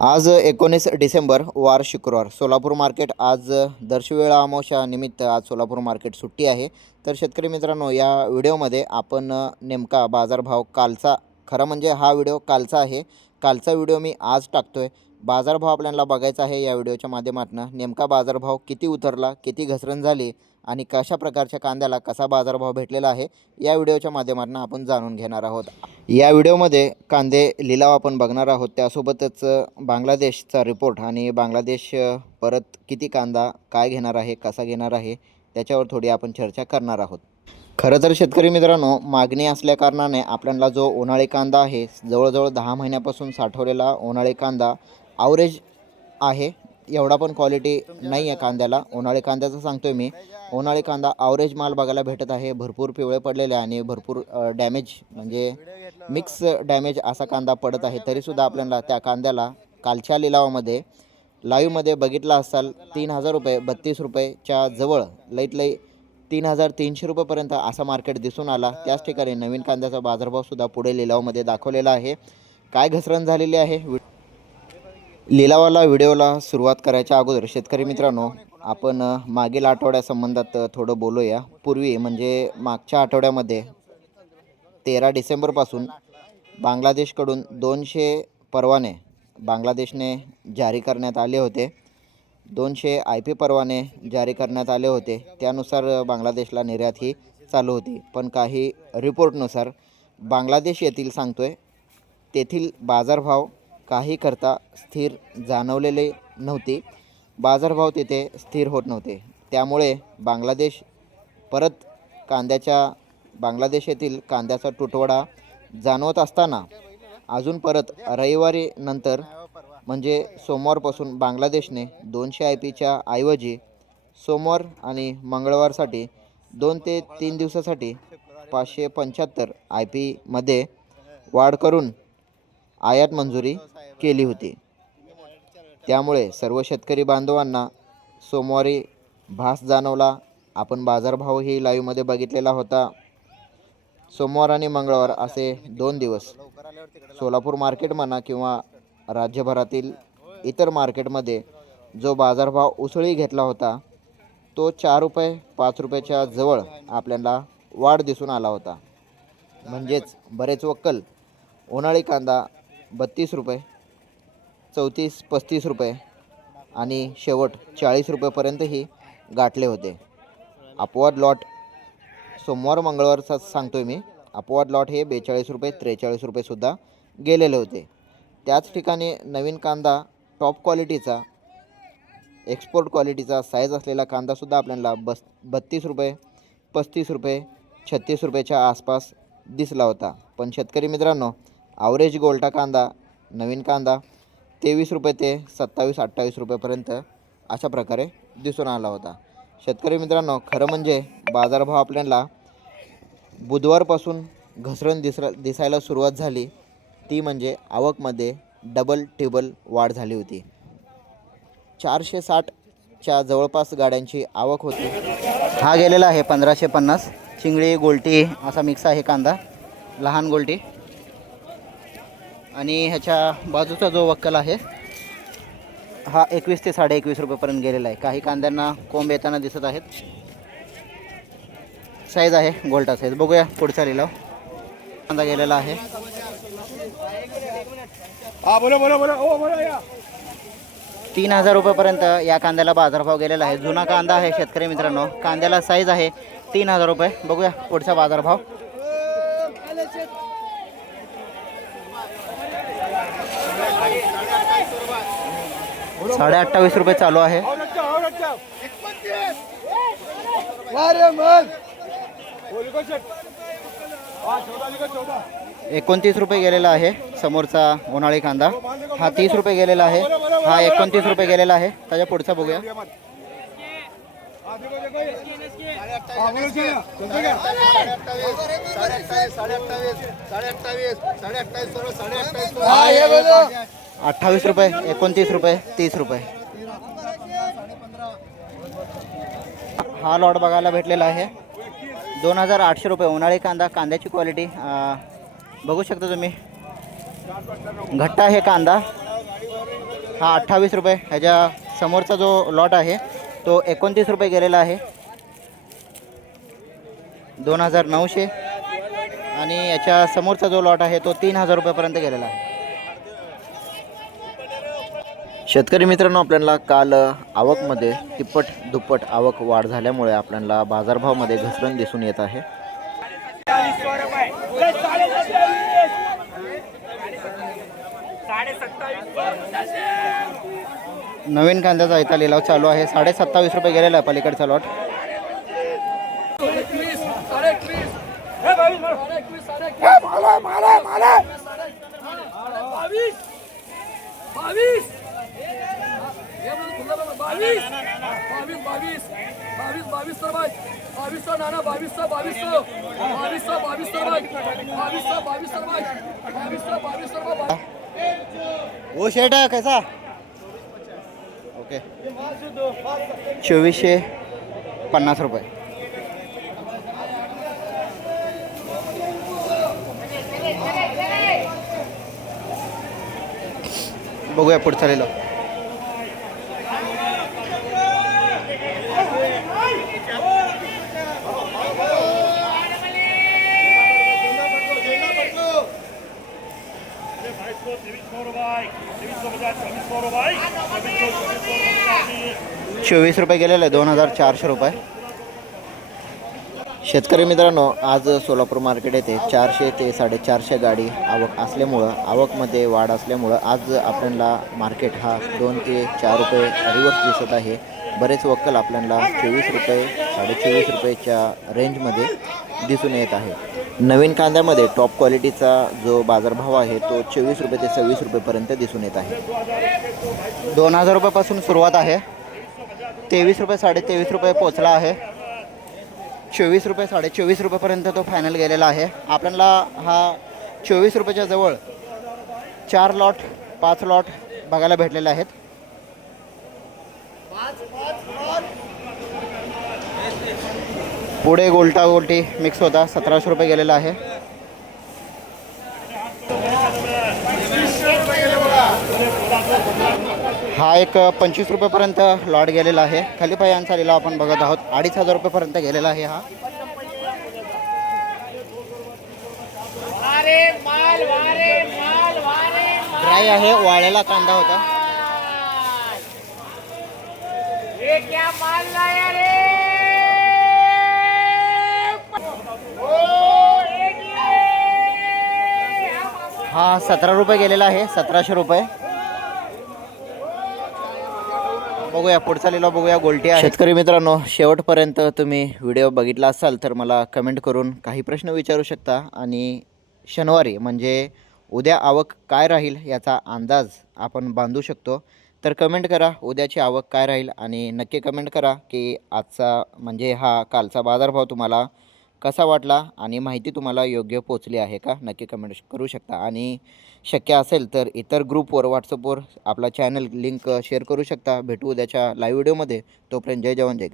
आज एकोणीस डिसेंबर वार शुक्रवार. सोलापूर मार्केट आज दर्शवेळा अमावस्या निमित्त आज सोलापूर मार्केट सुट्टी आहे. तर शेतकरी मित्रांनो या व्हिडिओमध्ये आपण नेमका बाजारभाव कालचा खरं म्हणजे हा व्हिडिओ कालचा आहे. कालचा व्हिडिओ मी आज टाकतो आहे बाजारभाव आपल्याला बघायचा आहे या व्हिडिओच्या माध्यमातून. नेमका बाजारभाव किती उतरला किती घसरण झाली आणि कशा प्रकारच्या कांद्याला कसा बाजारभाव भेटलेला आहे या व्हिडिओच्या माध्यमातून आपण जाणून घेणार आहोत. या व्हिडिओमध्ये कांदे लिलाव आपण बघणार आहोत. त्यासोबतच बांगलादेशचा रिपोर्ट आणि बांगलादेश परत किती कांदा काय घेणार आहे कसा घेणार आहे त्याच्यावर थोडी आपण चर्चा करणार आहोत. खरं तर शेतकरी मित्रांनो मागणी असल्याकारणाने आपल्याला जो उन्हाळी कांदा आहे जवळजवळ दहा महिन्यापासून साठवलेला उन्हाळी कांदा आवरेज आहे. एवढा पण क्वालिटी नाही आहे कांद्याला. उन्हाळी कांद्याचं सांगतोय मी. उन्हाळी कांदा आवरेज माल बघायला भेटत आहे. भरपूर पिवळे पडलेले आणि भरपूर डॅमेज म्हणजे मिक्स डॅमेज असा कांदा पडत आहे. तरीसुद्धा आपल्याला त्या कांद्याला कालच्या लिलावामध्ये लाईव्हमध्ये बघितला असाल तीन हजार रुपये बत्तीस रुपयेच्या जवळ लईत लई तीन हजार तीनशे रुपयेपर्यंत असा मार्केट दिसून आला. त्याच ठिकाणी नवीन कांद्याचा बाजारभावसुद्धा पुढे लिलावमध्ये दाखवलेला आहे. काय घसरण झालेली आहे? वि- लिलावाला व्हिडिओला सुरुवात करायच्या अगोदर शेतकरी मित्रांनो आपण मागील आठवड्यासंबंधात थोडं बोलूया. पूर्वी म्हणजे मागच्या आठवड्यामध्ये तेरा डिसेंबरपासून बांगलादेशकडून दोनशे परवाने बांगलादेशने जारी करण्यात आले होते. दोनशे आय पी परवाने जारी करण्यात आले होते. त्यानुसार बांगलादेशला निर्यात ही चालू होती. पण काही रिपोर्टनुसार बांगलादेश येथील सांगतोय तेथील बाजारभाव काही करता स्थिर जाणवलेले नव्हते. बाजारभाव तिथे स्थिर होत नव्हते. त्यामुळे बांगलादेश परत कांद्याच्या बांगलादेश येथील कांद्याचा तुटवडा जाणवत असताना अजून परत रविवारी नंतर म्हणजे सोमवारपासून बांगलादेशने दोनशे आय पीच्या ऐवजी सोमवार आणि मंगळवारसाठी दोन ते तीन दिवसासाठी पाचशे पंच्याहत्तर आय पीमध्ये वाढ करून आयात मंजुरी केली होती. त्यामुळे सर्व शेतकरी बांधवांना सोमवारी भास जाणवला. आपण बाजारभावही लाईव्हमध्ये बघितलेला होता. सोमवार आणि मंगळवार असे दोन दिवस सोलापूर मार्केट म्हणा किंवा राज्यभरातील इतर मार्केटमध्ये जो बाजारभाव उसळी घेतला होता तो चार रुपये पाच रुपयाच्या जवळ आपल्याला वाढ दिसून आला होता. म्हणजेच बरेच वक्कल उन्हाळी कांदा बत्तीस रुपये चौतीस पस्तीस रुपये आणि शेवट चाळीस रुपयेपर्यंतही गाठले होते. अपवाद लॉट सोमवार मंगळवारचा सांगतोय मी. अपवाद लॉट हे बेचाळीस रुपये त्रेचाळीस रुपयेसुद्धा गेलेले होते. त्याच ठिकाणी नवीन कांदा टॉप क्वालिटीचा एक्सपोर्ट क्वालिटीचा साईज असलेला कांदासुद्धा आपल्याला बस बत्तीस रुपये पस्तीस रुपये छत्तीस रुपयाच्या आसपास दिसला होता. पण शेतकरी मित्रांनो आवरेज गोल्टा कांदा नवीन कांदा तेवीस रुपये ते सत्तावीस अठ्ठावीस रुपयेपर्यंत अशा प्रकारे दिसून आला होता. शेतकरी मित्रांनो खरं म्हणजे बाजारभाव आपल्याला बुधवारपासून घसरण दिस दिसायला सुरुवात झाली. ती म्हणजे आवकमध्ये डबल टेबल वाढ झाली होती. चारशे साठच्या जवळपास गाड्यांची आवक होती. हा गेलेला आहे पंधराशे पन्नास. चिंगळी गोलटी असा मिक्स आहे कांदा. लहान गोलटी. आणि ह्याच्या बाजूचा जो वक्कल आहे हा एकवीस ते साडे एकवीस रुपयेपर्यंत गेलेला आहे. काही कांद्यांना कोंब येताना दिसत आहेत. साईज आहे गोल्टा साईज बघूया पुढचा लिलाव कांदा गेलेला आहे. हा बोला बोला बोला. ओ बोला या. तीन हजार रुपयेपर्यंत या कांद्याला बाजारभाव गेलेला आहे. जुना कांदा आहे शेतकरी मित्रांनो. कांद्याला साईज आहे तीन हजार रुपये. बघूया पुढचा बाजारभाव. साडे अठ्ठावीस रुपये चालू आहे एकोणतीस रुपये गेलेला आहे समोरचा उन्हाळी कांदा हा तीस रुपये गेलेला आहे हा एकोणतीस रुपये गेलेला आहे त्याच्या पुढचा बघूया साडे अठ्ठावीस साडे अठ्ठावीस साडे अठ्ठावीस अठ्ठावीस रुपये एकोणतीस रुपये तीस रुपये. हा लॉट बघायला भेटलेला आहे. दोन हजार आठशे रुपये उन्हाळी कांदा कांद्याची क्वालिटी बघू शकता तुम्ही. घट्ट आहे कांदा. हा अठ्ठावीस रुपये. ह्याच्या समोरचा जो लॉट आहे तो एकोणतीस रुपये गेलेला आहे. दोन हजार नऊशे. आणि याच्या समोरचा जो लॉट आहे तो तीन हजार रुपयापर्यंत गेलेला आहे. शेतकरी मित्रांनो आपल्याला काल आवकमध्ये तिप्पट दुप्पट आवक वाढ झाल्यामुळे आपल्याला बाजारभावामध्ये घसरण दिसून येत आहे. नवीन कांद्याचा इथं लिलाव चालू आहे. साडे सत्तावीस रुपये गेलेला आहे पलीकडचा लॉट. बावीस. बावीस. बावीस बावीस. बावीस बावीस बावीस बाय. बावीस नाना बावीस बावीस तर. बावीस बावीस तर बाय. बावीस तर बावीस बाय. बावीस तर बावीस तर बाय. वो शेट आहे कैसा? ओके चोवीसशे पन्नास रुपये. बघूया पुढचा लिहिलं. चोवीस रुपये गेलेले आहे दोन हजार चारशे रुपये. शेतकरी मित्रांनो आज सोलापूर मार्केट येथे चारशे ते साडेचारशे गाडी आवक असल्यामुळं आवकमध्ये वाढ असल्यामुळं आज आपल्याला मार्केट हा दोन ते चार रुपये रिवर्स दिसत आहे. बरेच वक्कल आपल्याला चोवीस रुपये साडेचोवीस रुपयेच्या रेंजमध्ये दिसून येत आहे. नवीन कांद्यामध्ये टॉप क्वालिटीचा जो बाजारभाव आहे तो चोवीस रुपये ते सव्वीस रुपयेपर्यंत दिसून येत आहे. दोन हजार रुपयापासून सुरुवात आहे. तेवीस रुपये साडे तेवीस रुपये पोचला आहे. चोवीस रुपये साडे चोवीस रुपयेपर्यंत तो फायनल गेलेला आहे. आपल्याला हा चोवीस रुपयाच्या जवळ चार लॉट पाच लॉट बघायला भेटलेले आहेत. पुढे गोल्टा गोल्टी मिक्स होता. सतराशे रुपये गेलेला आहे. हा एक पंचवीस रुपयेपर्यंत लॉट गेलेला आहे. खाली पायांचा लिलाव आपण बघत आहोत. अडीच हजार रुपयेपर्यंत गेलेला आहे हा. ड्राय आहे. वाळलेला कांदा होता ये क्या माल लाया रे ओ एक ये हा सतरा रुपये गेलेला आहे सतराशे रुपये. बघूया पुढचा लिलाव बघूया गोलटी आहे. शेतकरी मित्रांनो शेवटपर्यंत तुम्ही व्हिडिओ बघितला असाल तर मला कमेंट करून काही प्रश्न विचारू शकता. आणि शनिवारी म्हणजे उद्या आवक काय राहील याचा अंदाज आपण बांधू शकतो. तर कमेंट करा उद्याची आवक काय राहील आणि नक्की कमेंट करा की आजचा म्हणजे हा कालचा बाजारभाव तुम्हाला कसा वाटला आणि माहिती तुम्हाला योग्य पोचली आहे का? नक्की कमेंट करू शकता. आणि शक्य असेल तर इतर ग्रुपवर व्हॉट्सअपवर आपला चॅनल लिंक शेअर करू शकता. भेटू उद्याच्या लाईव्ह व्हिडिओमध्ये तोपर्यंत जय जवान जय